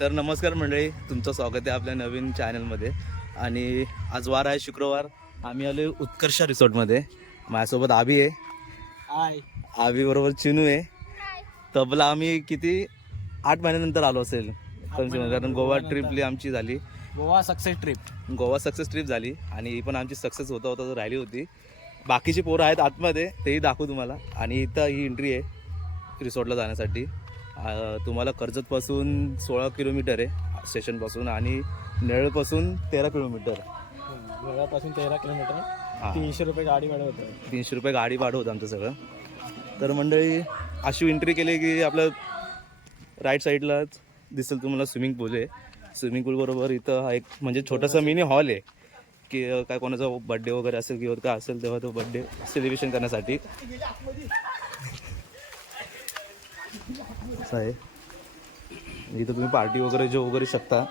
तर नमस्कार मंडळी तुमचं स्वागत आहे आपल्या नवीन चॅनलमध्ये. आणि आज वार आहे शुक्रवार. आम्ही आलो उत्कर्ष रिसॉर्टमध्ये. माझ्यासोबत आबी आहे. हाय. आबी बरोबर चिनू आहे. तबला आम्ही किती? आठ महिन्यानंतर आलो असेल. कारण गोवा ट्रिपली आमची झाली. Goa success trip Goa success trip झाली. आणि ही पण आमची सक्सेस होता होता तर राहिली होती. बाकीची पोरं आहेत आतमध्ये तेही दाखवू तुम्हाला. आणि इथं ही एंट्री आहे रिसॉर्टला जाण्यासाठी. तुम्हाला कर्जतपासून सोळा किलोमीटर आहे स्टेशनपासून आणि नेरळपासून तेरा किलोमीटर. गोव्यापासून तेरा किलोमीटर. तीनशे रुपये गाडी भाडं होतं. तीनशे रुपये गाडी भाडं होतं आमचं सगळं. तर मंडळी अशी एंट्री केली की आपलं राईट साईडलाच दिसेल तुम्हाला स्विमिंग पूल आहे. स्विमिंग पूलबरोबर इथं हा एक म्हणजे छोटासा मिनी हॉल आहे. की काय कोणाचा बड्डे वगैरे असेल किंवा काय असेल तेव्हा तो बड्डे सेलिब्रेशन करण्यासाठी. असं आहे. इथं तुम्ही पार्टी वगैरे जो वगैरे शकता.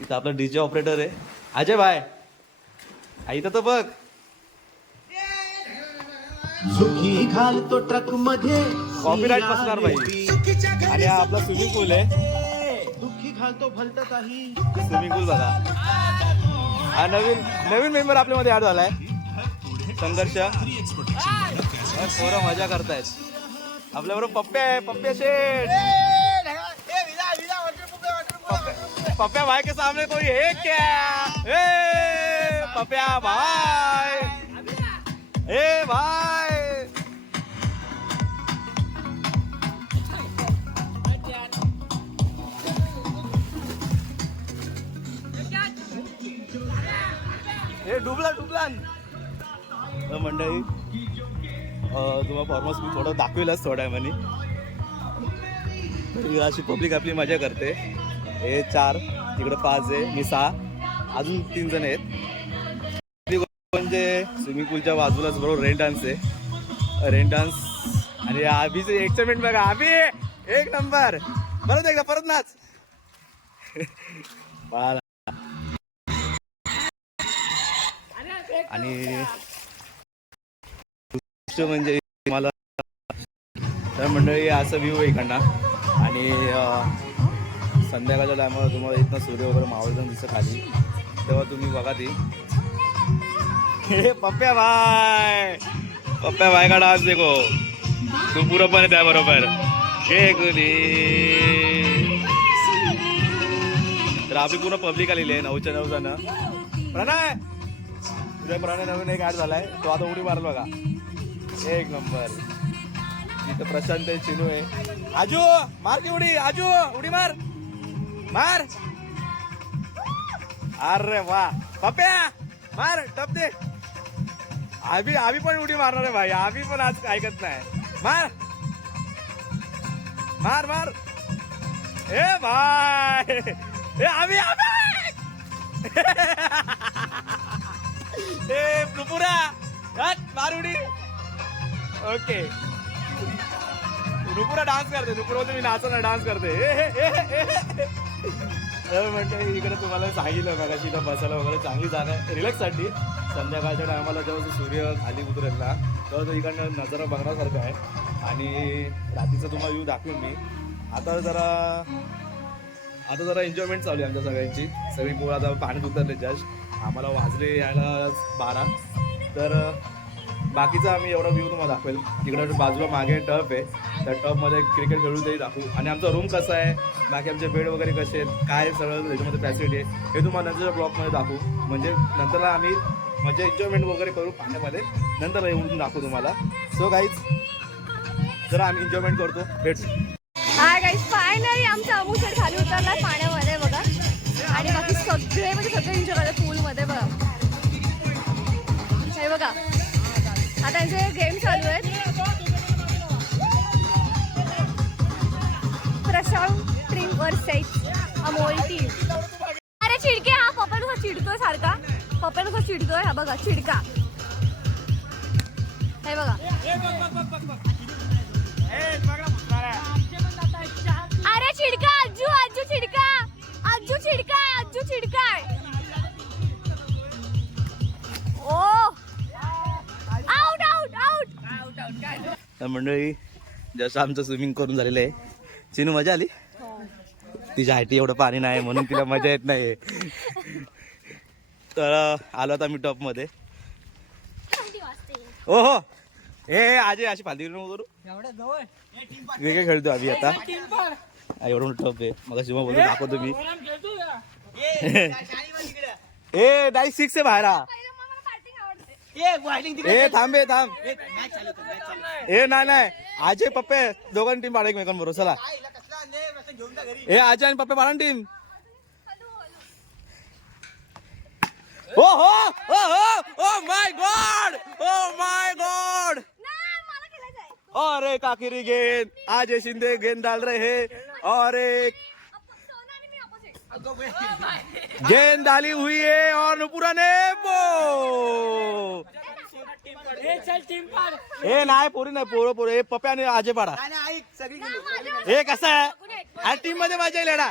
इथं आपला डीजे ऑपरेटर आहे. अजय भाई. आ, इथं तर बघ. सुखी घालतो ट्रकमध्ये. कॉपीराईट बसणार भाई आणि हा आपला स्विमिंग पूल आहे. दुःखी घालतो भलत काही. स्विमिंग पूल बघा. हा नवीन नवीन मेंबर आपल्यामध्ये ऍड झालाय. संघर्ष. पोरं मजा करतायत. आपल्याबरोबर पप्प्या आहे पप्प्या शेठ. पप्प्या- भाई के सामने कोई है क्या? ए पप्प्या भाई ए भाई हे डुबला डुबला. मंडळी तुम्हाला फॉर्मस मी थोडं दाखवेलच थोड्या म्हणे अशी पब्लिक आपली मजा करते. हे चार तिकडं पाच आहे मी सहा. अजून तीन जण आहेत. म्हणजे स्विमिंग पूलच्या बाजूलाच बरोबर रेन डान्स आहे रेन डान्स आणि आबीचे एक्साइटमेंट बघा. आबी एक नंबर परत एकदा परत नाच. आणि गोष्ट म्हणजे मला तर मंडळी असं व्ह्यू आहे इकडनं. आणि संध्याकाळच्या टायमाला तुम्हाला इथनं सूर्य वगैरे मावळताना दिसत खाली. तेव्हा तुम्ही बघा ती. हे पप्प्या भाय पप्प्या भाय का डान्स देखो? तू पुरं पण त्या बरोबर. हे गुली तर आम्ही पूर्ण पब्लिक आलेली आहे नऊच्या नऊ जण. प्रणय! तुझ्या प्रणय नवीन एक ऍड झालाय. तो आता उडी मारल बघा. एक नंबर. इथं प्रशांत आहे चिनू आहे. आजू मार की उडी आजू उडी मार. मार. अरे वा. पप्या मार टप दे. आम्ही आम्ही पण उडी मारणार आहे भाई. आम्ही पण आज ऐकत नाही. मार. मार मार. ए भाई. ए आम्ही आम्ही. ए नुपुरा मार उडी. ओके. नुपुरा डान्स करते. नुपुर बोलते मी नाचणार डान्स करते. तर म्हणते इकडे तुम्हाला सांगितलं का कशी इथं बसायला वगैरे चांगली जागा आहे. रिलॅक्ससाठी संध्याकाळच्या टायमाला जेव्हा सूर्य खाली उतरेल ना तेव्हा तो इकडनं नजारा बघण्यासारखा आहे. आणि रात्रीचा तुम्हाला व्ह्यू दाखवेन मी. आता जरा आता जरा एन्जॉयमेंट चालू आहे आमच्या सगळ्यांची. सगळी पोळ आता पाण्यात उतरले जस्ट. आम्हाला वाजले यायला बारा. तर बाकीचा आम्ही एवढा व्ह्यू तुम्हाला दाखवेल. तिकडं बाजूला मागे टप आहे त्या टपमध्ये क्रिकेट खेळू तरी दाखवू. आणि आमचा रूम कसा आहे बाकी आमचे बेड वगैरे कसे आहेत काय सगळं त्याच्यामध्ये फॅसिलिटी आहे हे तुम्हाला नंतरच्या ब्लॉकमध्ये दाखवू. म्हणजे नंतरला आम्ही म्हणजे एन्जॉयमेंट वगैरे करू पाण्यामध्ये. नंतर येऊन दाखवू तुम्हाला. सो गाईज जरा आम्ही एन्जॉयमेंट करतो. भेटू. हाय गाईस फायनली आमचा अमू सर खाली उतरला पाण्यामध्ये बघा. आणि बाकी सगळे म्हणजे सगळे एन्जॉय करतात पूलमध्ये बघा. हे बघा. आता त्यांचे गेम चालू आहेत. प्रशांत ट्रीम वर सेट अमोल टीम अरे चिडके हा पप्पा कसा चिडतोय सारखा? पप्पा कसा चिडतोय? हा बघा चिडका. हे बघा. अरे चिडका अज्जू अज्जू चिडका. अज्जू चिडका अज्जू चिडका ओ! तर मंडळी जसं आमचं स्विमिंग करून झालेलं आहे. चिनू मजा आली? तिच्या हायटी एवढं पाणी नाही म्हणून तिला मजा येत नाही तर आलो आता मी टॉपमध्ये ओ हो. ए आजे अशी फालती करू. वेगळे खेळतो आम्ही आता. हा, एवढं मोठं टॉप आहे. मग शिवा बोलतो दाखवतो मी. ए डाय सिक्स आहे बाहेर हा. ए थांबे थांब. ए नाही नाही आजे पप्पे दोघांनी टीम पाडा एकमेकांबरोबर चला. ए आजे आणि पप्पे पाडा टीम ओ हो ओ हो oh my God oh my God अरे काकिरी गेंद आजे शिंदे गेंद डाल रहे. हैं और एक गेंद डाली हुई है और नुपुरा ने बो ए नाही पोरी नाही पोरं पोरं. ए पप्या आणि आजे पाडा. हे कसं आहे? हा टीममध्ये मजा येईल येडा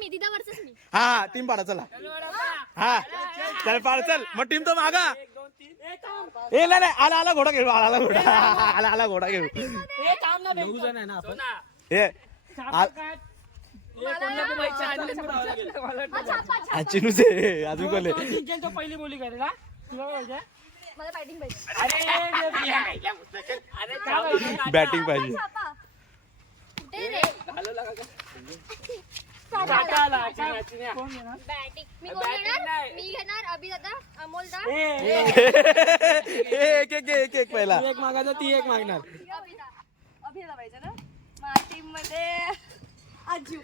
मी तिथं वर्सेस मी. हा हा टीम पाडा चला. हा चल पाड चल. मग टीम तर मागा. ए नाही नाही आला आला घोडा घेऊ आला आला घोडा. आला आला घोडा घेऊ. नऊ अजून कोले पहिली बोली करेल हा? तुला काय पाहिजे? मला बॅटिंग पाहिजे. एक एक एक एक पहिला. ती एक मागायचा ती एक मागणार. अभिदा पाहिजे ना? टीममध्ये अजू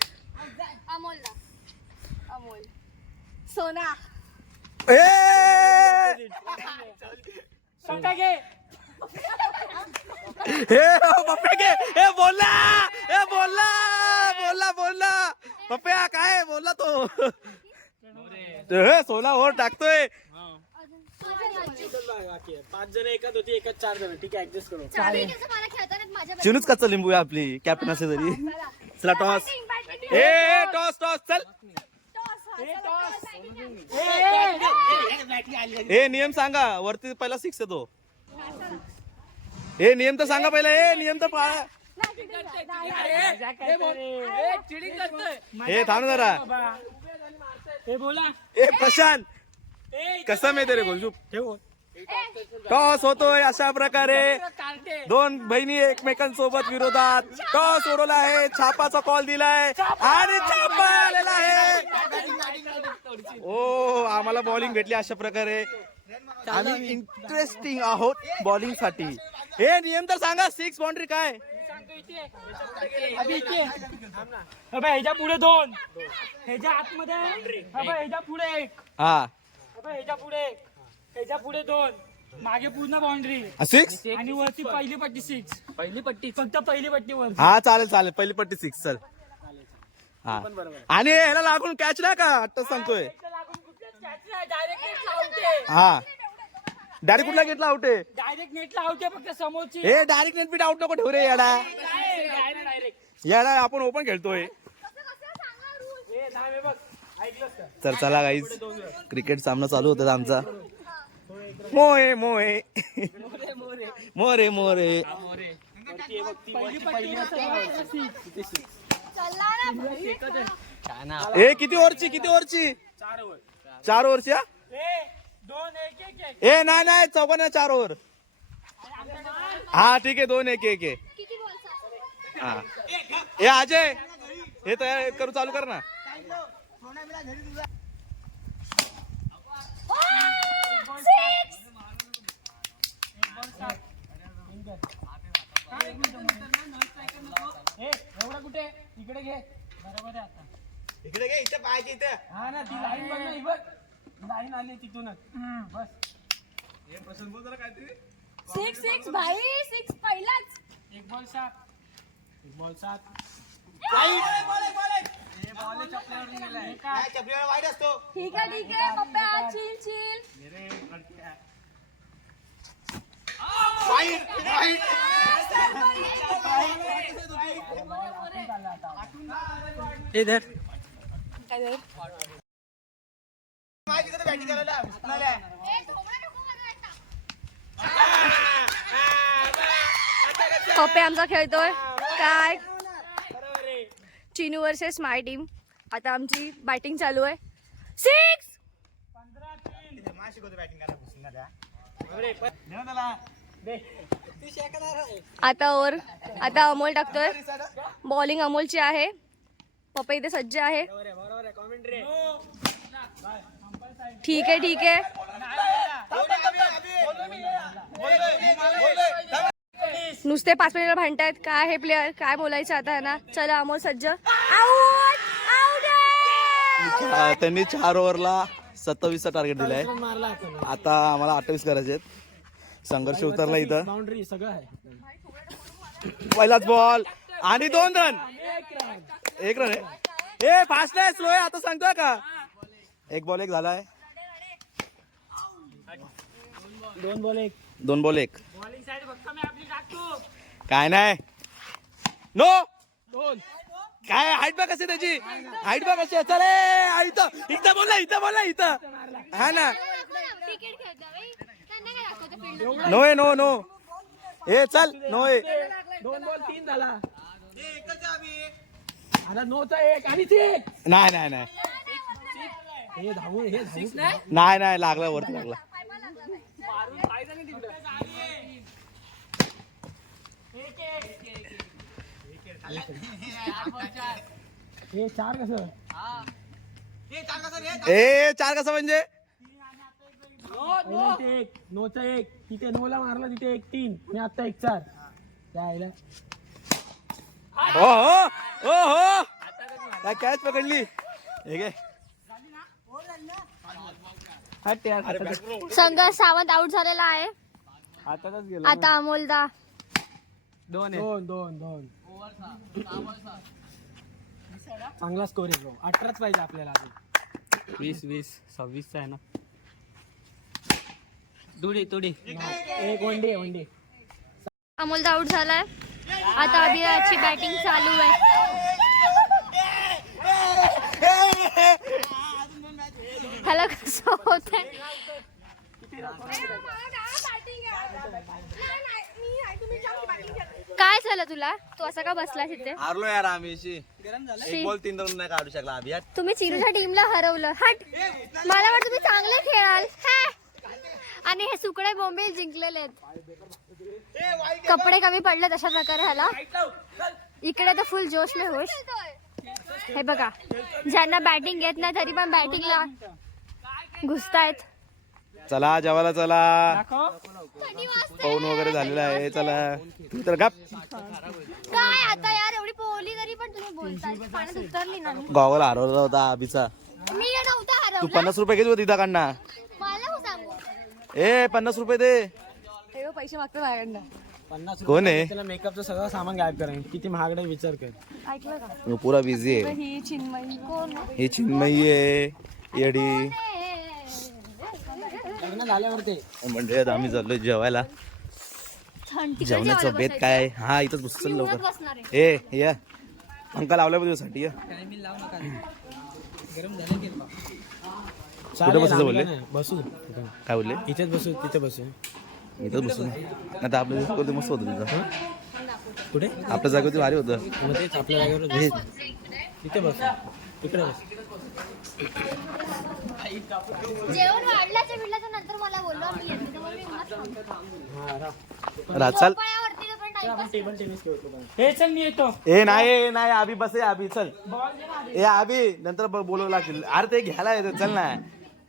अमोल अमोल. सोना. ए! स्वतः घे. हे पप्पे के हे बोलला. हे बोलला. बोलला बोलला. पप्प्या काय बोलला तो. हे सोना हो टाकतोय. पाच जण एकच होती एकच चार जण. ठीक आहे ऍडजस्ट करू. चिनूच कच्चा लिंबू आहे आपली. कॅप्टन असे तरी. चला टॉस. ए टॉस टॉस चल. हा. ए नियम सांगा वरती पहिला सिक्स येतो. ए नियम तर सांगा पहिला ए नियम तर पाळा हे थांब जरा. हे बोला ए प्रशांत. ए, कसं माहिती रे गोलचूप ठेव. टॉस होतोय अशा प्रकारे. दोन बहिणी एकमेकांसोबत विरोधात. टॉस उडवला आहे. छापाचा कॉल दिलाय. आणि छापा आलेला आहे. ओ आम्हाला बॉलिंग भेटली अशा प्रकारे. आम्ही इंटरेस्टिंग आहोत बॉलिंगसाठी. हे नियम तर सांगा सिक्स बाउंड्री काय? ह्याच्या पुढे दोन. ह्याच्या आतमध्ये हा ह्याच्या पुढे एक. हा. ह्याच्या पुढे एक. ह्याच्या पुढे दोन. मागे पूर्ण बाउंड्री सिक्स आणि वरती पहिली पट्टी सिक्स पहिली पट्टी फक्त पहिली पट्टी वर. हा चालेल चालेल. पहिली पट्टी सिक्स चल. हा. आणि ह्याला लागून कॅच नाही का? आत्ताच सांगतोय. हा डायरेक्ट कुठला घेतला आउट आहे? डायरेक्ट नेट लावते फक्त समोरची. ए डायरेक्ट नेट पीट आउट नको ठेव रे याडा डायरेक्ट याडा आपण ओपन खेळतोय. ए नाही हे बघ. ऐकलंस का? तर चला गाईज क्रिकेट सामना चालू होता आमचा. मोरे मोरे मोरे मोरे. पहिली ए किती ओरची किती ओरची चार ओव्हर चार हा? ए नाही नाही चौघांना चार ओर हा ठीक आहे दोन एक एक. हा. ए अजय हे तयार करू चालू कर ना. एवढा कुठे इकडे घे बरोबर आहे आता इकडे घे इथे पाहिजे इथे हा ना ती लाईन बघ ना ही बघ लाईन आली तिथूनच बस सिक्स सिक्स भाई सिक्स पहिलाच एक बॉल सात एक बॉल सात ठीक आहे ठीक आहे. पप्पा चिल चिल. इधर. काय झालं? पप्पे आमचा खेळतोय. काय? चिनू वर्सेस माय टीम आता आमची बॅटिंग चालू आहे. सिक्स आता ओवर. आता अमोल टाकतोय. बॉलिंग अमोलची आहे. पप्पा इथे सज्ज आहे. ठीक आहे ठीक आहे. नुसते पाच मिनिट भांडतायत. काय हे प्लेअर काय बोलायचं आता आहे ना चला अमोल सज्ज. त्यांनी चार ओव्हरला सत्तावीसचा टार्गेट दिलाय. आता आम्हाला अठ्ठावीस करायचे आहेत. संघर्ष उतरला इथं. बाउंड्री सगळं आहे. पहिलाच बॉल आणि दोन रन एक रन आहे. ए फास्ट आहे स्लो आहे. आता सांगतोय का? एक बॉल एक झालाय. दोन बॉल एक. दोन बॉल एक. काय नाही. नो दोन. काय हाईट बघ कशी त्याची. हाईट बघ कशी. चल ए, इथं. इथं बोलला इथं बोलला इथं. हा ना. नो आहे नो नो ए चल नो आहे दोन बॉल तीन झाला. आता नोचा एक आणि एक नाही नाही नाही. हे धावून हे नाही नाही लागला वरती लागला. हे चार कसं? ए चार कसं म्हणजे? एक नोचा एक तिथे नोला मारला तिथे एक तीन आणि आता एक चार. ओ हो ओ हो काय कॅच पकडली. हे घे. हट यार हातातच संघ सावंत आउट झालेला आहे. हातातच गेलो आता अमोलदा दोन दोन दोन दोन. चांगला स्कोर आहे bro. अठराच पाहिजे आपल्याला अजून. वीस वीस सव्वीसचा आहे ना. तुडी तुडी. एक वन डे वन डे अमोलदा आउट झालाय. आता अभिराजची बॅटिंग चालू आहे. ह्याला कसं होत काय झालं तुला? तू असा का बसला तिथे हारलो यार आम्ही एक बॉल तीन रन नाही काढू शकला अभि तुम्ही चिरूच्या टीमला हरवलं. हट! मला वाटतं तुम्ही चांगले खेळाल. हा. आणि हे सुकडे बोंबे जिंकलेले आहेत. कपडे कमी पडले तशा प्रकारे ह्याला इकडे तर फुल जोश ने होश. हे बघा ज्यांना बॅटिंग येत नाही तरी पण बॅटिंगला घुसतायत. चला जेवायला चला. पाऊन वगैरे झालेला आहे. चला. तू तर गप. काय आता यार एवढी पोहली तरी पण तुम्ही बोलताय. पाण्यात उतरली ना मी. गॉगल हरवला होता मी नव्हता तू हरवला. पन्नास रुपये घेत होती मला हो सांगू. ए पन्नास रुपये दे. हे पैसे मागतो माझ्याकडनं. पन्नास कोण आहे? त्याला मेकअपचं सगळं सामान गायब करायचं किती महागडा विचार कर. ऐकलं का? पुरा बिझी आहे. ही चिन्मयी. कोण? ही चिन्मयी आहे. येडी. लग्न म्हणजे आता आम्ही चाललोय जेवायला. जेवणाचं बेत काय? आहे? हा इथंच बस चल लवकर. बसणार आहे. ए या. पंखा लावल्या तुझ्यासाठी या. चालेल, बसायचं बोलले? बसू. काय बोलले? इथेच बसू तिथे बसू. इथंच बसून आता आपलं मस्त होतं तिथं. कुठे? आपल्या जागेवरती भारी होतं. आपल्या जागेवर हे, तिथे बसू. तिकडे बस. जेवण वाढल्याच्या बिडल्याच्या नंतर मला बोललो मी येते त्यामुळे मी उन्हात थांबतो. राह. रात चाल झोपाळ्यावरती पण time आपण टेबल टेनिस खेळतो बघा. हे चल मी येतो. ए नाही नाही आभी बस आहे आभी चल. ए आभी नंतर ब- बोलावं लागतील अरे ते घ्यायला येतं चल ना.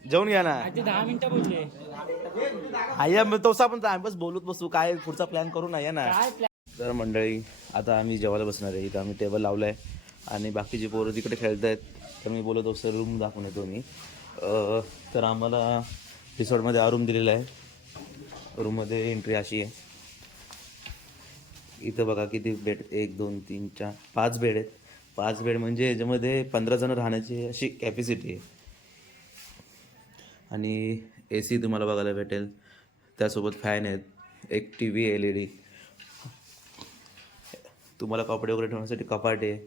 जेवून घ्या ना. ते दहा मिनिटं बोलले. आया मग तोसा पण आम्ही बस बोलत बसू. काय पुढचा प्लॅन करू ना या ना. काय तर मंडळी आता आम्ही जेवायला बसणार आहे. इथं आम्ही टेबल लावलाय. आणि बाकीचे पोरं तिकडे खेळत आहेत तर मी बोलत असतो रूम दाखवून येतो मी. तर आम्हाला रिसॉर्टमध्ये हा रूम दिलेला आहे. रूममध्ये एंट्री अशी आहे. इथं बघा किती बेड एक दोन तीन चार पाच बेड आहेत. पाच बेड म्हणजे याच्यामध्ये पंधरा जण राहण्याची अशी कॅपॅसिटी आहे. आणि ए सी तुम्हाला बघायला भेटेल. त्यासोबत फॅन आहेत. एक T V L E D तुम्हाला कपडे वगैरे ठेवण्यासाठी कपाट आहे.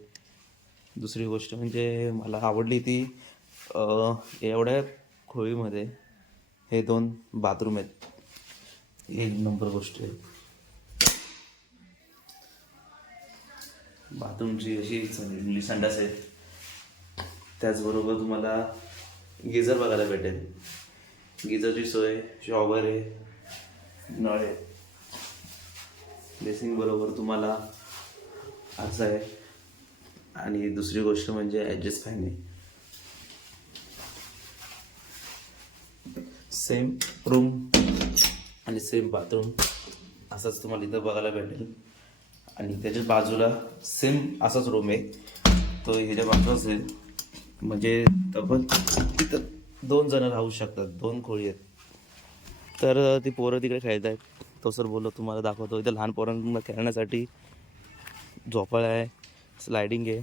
दुसरी गोष्ट म्हणजे मला आवडली ती एवढ्या खोळीमध्ये हे दोन बाथरूम आहेत. एक नंबर गोष्ट आहे. बाथरूमची अशी चांगली संडास आहे त्याचबरोबर तुम्हाला गिझर बघायला भेटेल. गिझरची सोय शॉवर आहे नळ आहे. बेसिंग बरोबर तुम्हाला असं आहे. आणि दुसरी गोष्ट म्हणजे ॲडजस्ट फॅन आहे. सेम रूम आणि सेम बाथरूम असंच तुम्हाला इथं बघायला भेटेल. आणि त्याच्या बाजूला सेम असाच रूम आहे. तो ह्याच्या बाजूलाच आहे. म्हणजे तब्बल तिथं दोन जण राहू शकतात. दोन खोळी आहेत. तर ती पोरं तिकडे खेळत आहेत तो सर बोललो तुम्हाला दाखवतो. इथं लहान पोरांना खेळण्यासाठी झोपाळा आहे स्लायडिंग आहे.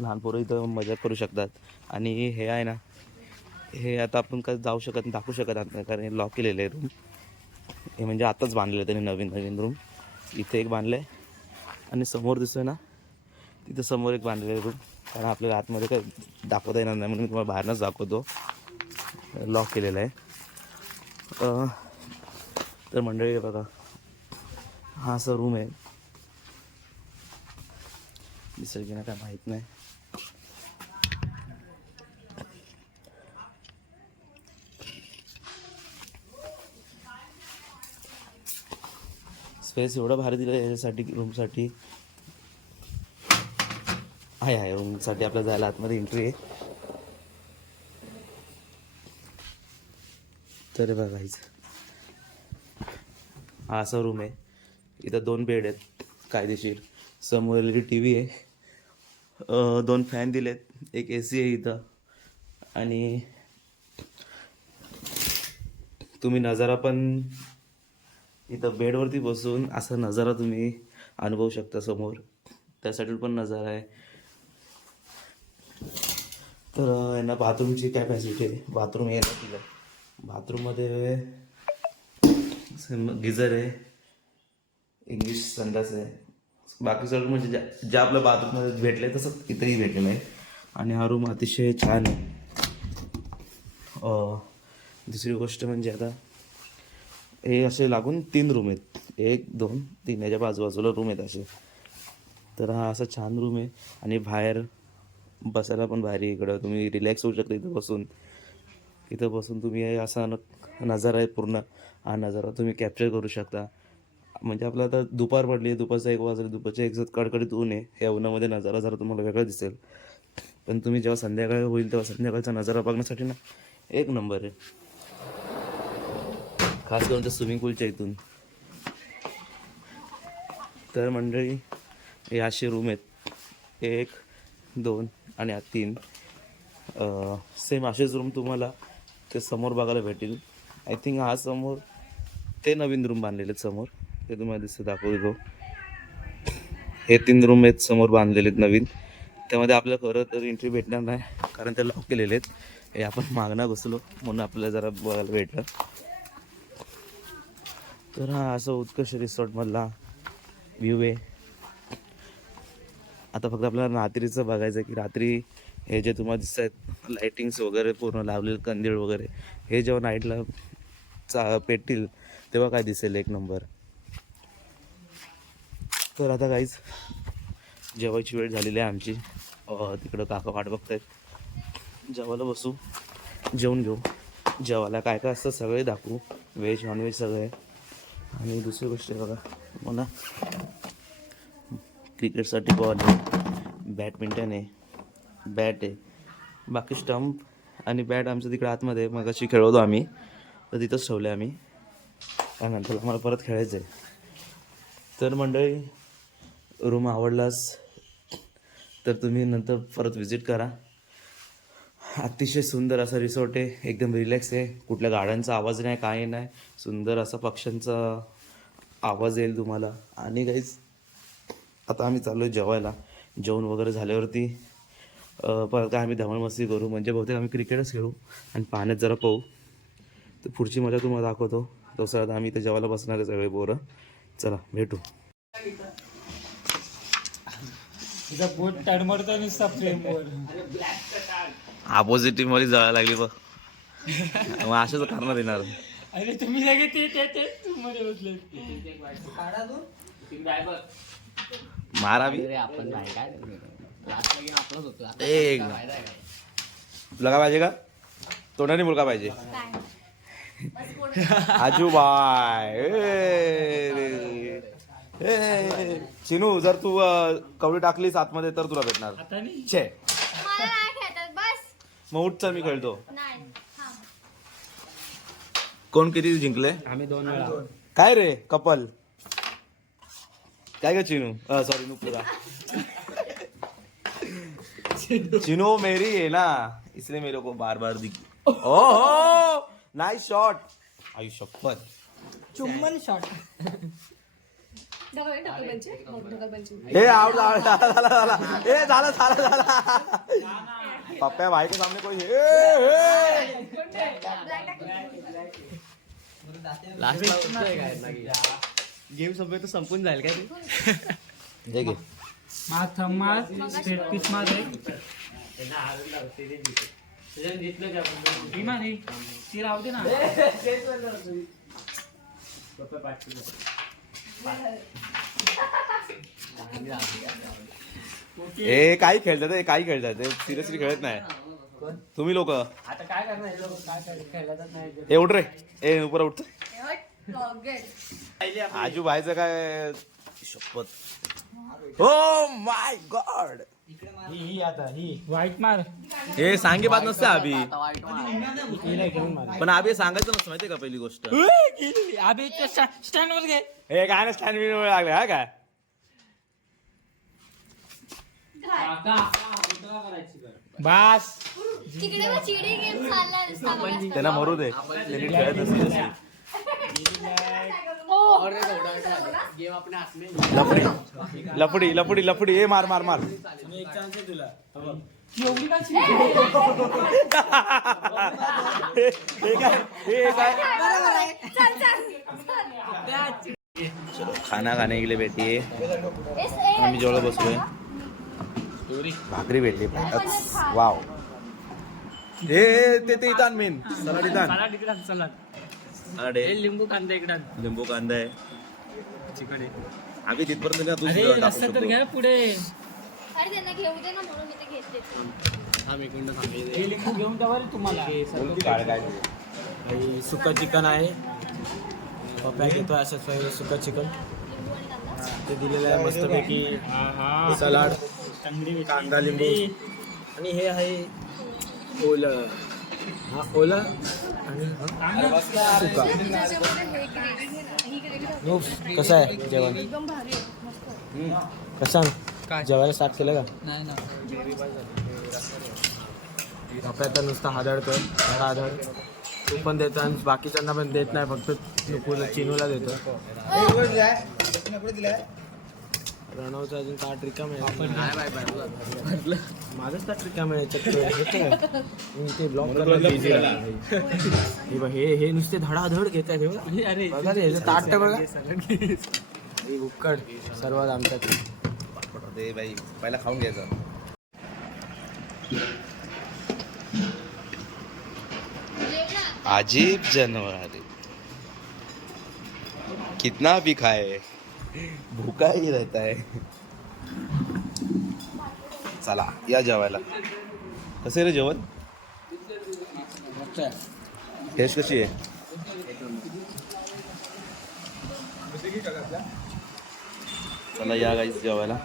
लहान पोरं इथं मजा करू शकतात. आणि हे आहे ना हे आता आपण काय जाऊ शकत नाही दाखवू शकत नाही कारण हे लॉक केलेलं आहे रूम हे म्हणजे आताच बांधलेलं आहे त्यांनी नवीन नवीन रूम इथे एक बांधलं आहे आणि समोर दिसतोय ना तिथं समोर एक बांधलेलं आहे रूम कारण आपल्याला आतमध्ये काय दाखवता येणार नाही म्हणून मी तुम्हाला बाहेरनंच दाखवतो. लॉक केलेलं आहे. तर मंडळी बघा. हा असा रूम आहे. दिसेल की नाही काय माहीत नाही. स्पेस एवढा भारी दिलं याच्यासाठी रूमसाठी आहे आहे रूमसाठी आपल्या जायला आतमध्ये एंट्री आहे. तर बघायचं हा असा रूम आहे. इथं दोन बेड आहेत कायदेशीर. समोर एल टी व्ही आहे दोन फॅन दिलेत. एक ए सी आहे इथं. आणि तुम्ही नजारा पण इथं बेडवरती बसून असा नजारा तुम्ही अनुभवू शकता समोर. त्यासाठी पण नजारा आहे. तर यांना बाथरूमची कॅपॅसिटी आहे. बाथरूम यायला तिला. बाथरूममध्ये गिझर आहे. इंग्लिश संडास आहे. बाकी सगळं म्हणजे ज्या ज्या आपल्या बाथरूममध्ये भेटले तसंच इथंही भेटलेलं आहे आणि हा रूम अतिशय छान आहे. दुसरी गोष्ट म्हणजे आता हे असे लागून तीन रूम आहेत. एक दोन तीन. याच्या बाजूबाजूला रूम आहेत असे. तर हा असा छान रूम आहे. आणि बाहेर बसायला पण भारी इकडं. तुम्ही रिलॅक्स होऊ शकता इथं बसून. इथं बसून तुम्ही असा न नजारा आहे पूर्ण. हा नजारा तुम्ही कॅप्चर करू शकता. म्हणजे आपलं आता दुपार पडली आहे. दुपारचा एक वाजले. दुपारच्या एक कडकडीत ऊन आहे. या उन्हामध्ये नजारा जरा तुम्हाला वेगळा दिसेल. पण तुम्ही जेव्हा संध्याकाळ होईल तेव्हा संध्याकाळचा नजारा बघण्यासाठी ना एक नंबर आहे. खास करून त्या स्विमिंग पूलच्या इथून. तर मंडळी हे असे रूम आहेत. एक दोन आणि हा तीन. सेम असेच रूम तुम्हाला ते समोर बघायला भेटेल. आय थिंक हा समोर ते नवीन रूम बांधलेले आहेत समोर. ते तुम्हाला दिसतं दाखवतो हे तीन रूम आहेत समोर बांधलेले आहेत नवीन. त्यामध्ये आपल्याला खरं तर एंट्री भेटणार नाही कारण ते लॉक केलेले आहेत. हे आपण मागणं बसलो म्हणून आपल्याला जरा बघायला भेटलं. तर हा असं उत्कर्ष रिसॉर्टमधला व्ह्यू आहे. आता फक्त आपल्याला रात्रीचं बघायचं आहे की रात्री हे जे तुम्हाला दिसत आहेत लाईटिंग्स वगैरे पूर्ण लावलेले कंदीळ वगैरे हे जेव्हा नाईटला चा पेटतील तेव्हा काय दिसेल एक नंबर तर आता काहीच जेवायची वेळ झालेली आहे आमची. तिकडं काका वाट बघतायत. जेवायला बसू. जेवून घेऊ. जेवायला काय काय असतं सगळे दाखवू. व्हेज नॉनव्हेज सगळे. आणि दुसरी गोष्ट बघा मला क्रिकेटसाठी बॉल आहे बॅडमिंटन आहे बॅट आहे बाकी स्टंप आणि बॅट आमचं तिकडे आतमध्ये मग अशी खेळवतो आम्ही. तर तिथंच ठेवले आम्ही. त्यानंतर आम्हाला परत खेळायचं आहे. तर मंडळी रूम आवडलास तर तुम्ही नंतर परत विजिट करा. अतिशय सुंदर असा रिसॉर्ट आहे. एकदम रिलॅक्स आहे. कुठल्या गाड्यांचा आवाज नाही काही नाही. सुंदर असा पक्ष्यांचा आवाज येईल तुम्हाला. आणि काहीच आता आम्ही चाललो आहे जेवायला. जेवण वगैरे झाल्यावरती परत काय आम्ही धमालमस्ती करू. म्हणजे बहुतेक आम्ही क्रिकेटच खेळू. आणि पाण्यात जरा पाहू. तर पुढची मजा तुम्हाला दाखवतो. तसं आता आम्ही इथे जेवायला बसणार आहे सगळे पोरं. चला भेटू. तुझा बोट तडमडतो नुसता फ्रेमवर. अपोजिटिव्हमध्ये जायला लागली बघ. मग अशाच करणार येणार. अरे तुम्ही लगे ते ते ते तू मध्ये बसले. मारावी. आपण नाही काय लास्ट गेम आपलाच होता. एक तुला काय पाहिजे का? तोंडाने मुलगा पाहिजे. ए, ए, चिनू जर तू कवडी टाकलीस आतमध्ये तर तुला भेटणार. छे मला नाही खेळतात बस मग उठ चल मी खेळतो. कोण किती जिंकले? आम्ही दोन वेळा. काय रे कपल? काय ग चिनू? सॉरी नुपुरा. चिनू मेरी है ना. इसलिए मेरे को बार बार दिखी ओ हो! नाइस शॉट आई शपथ चुम्बन शॉट ए आउट झाला झाला झाला ए झालं झालं झालं. पप्पा भाई के सामने कोई लास्ट गेम संपे तर संपून जाईल काय ते? घे मार थंब मार स्ट्रेट पिच मार रे? मार. ती राहू दे ना. ए काही खेळतात ए, काही खेळतात ते सिरियसली खेळत नाही. तुम्ही लोक? आता काय करणार हे लोकं? काय कर- खेळतच नाही ए उठ रे. ए नुपुरा उठ. Forget. आजू भाईचं काय शपथ? हो माय गॉड ही ही आता ही. वाईट मार. हे सांगे बात नसते अभि. हिला घेऊन मार. पण अभि सांगायचं नसतं माहितीये का पहिली गोष्ट? अबे स्टँड वर घे. हे काय ना स्टँड वेळ लागले हा काय? बास. तिकडे मग चिडी गेम चालला नुसता बघा. त्यांना मरू दे गेम लफडी. लफडी लफडी लफडी. ए मार मार मार. एक आहे तुला. एवढी का हे हे काय? हे काय? चल, चल. चलो खाना खाने के लिए बैठिए एस, ए, आम्ही बसलोय भाकरी भेटली वाव हे ते ते इथं मेन। सलाड इथं सलाड हे लिंबू कांदा इकडे लिंबू कांदा आहे. चिकन आम्ही तिथपर्यंत ना अरे तू रस्ता तर घ्या पुढे. अरे त्यांना घेऊ दे ना म्हणून मी ते घेतले हे लिंबू घेऊन रे तुम्हाला. काय काय? आणि सुका चिकन आहे. पप्पा घेतो असं सुका चिकन. ते दिलेलं आहे मस्तपैकी. सलाड. कांदा लिंबू. आणि हे आहे ओलं. हा ओलं? आणि सुका. नूप, कसं आहे जेवण? कसं? जेवायला स्टार्ट केलं का? पप्पा आता नुसता हादळतोय धडा हादळ तू पण देतो आणि बाकीच्यांना पण देत नाही फक्त चिनूला देतो रणवचा अजून ताट रिकाम आहे. माझंच ताट रिकाम आहे? मी ते ब्लॉक करायला. हे हे हे नुसते धडाधड घेत आहे बघा. ताट तर बघा. हे उक्कड सर्वात आमच्यात. ते बाई पहिला खाऊन घ्यायचं. अजीब जानवर कितना भी खाए. भूका ही रहता है। चला या जेवायला? कसे रे जेवण? टेस्ट कशी आहे? चला या गाईस जेवायला.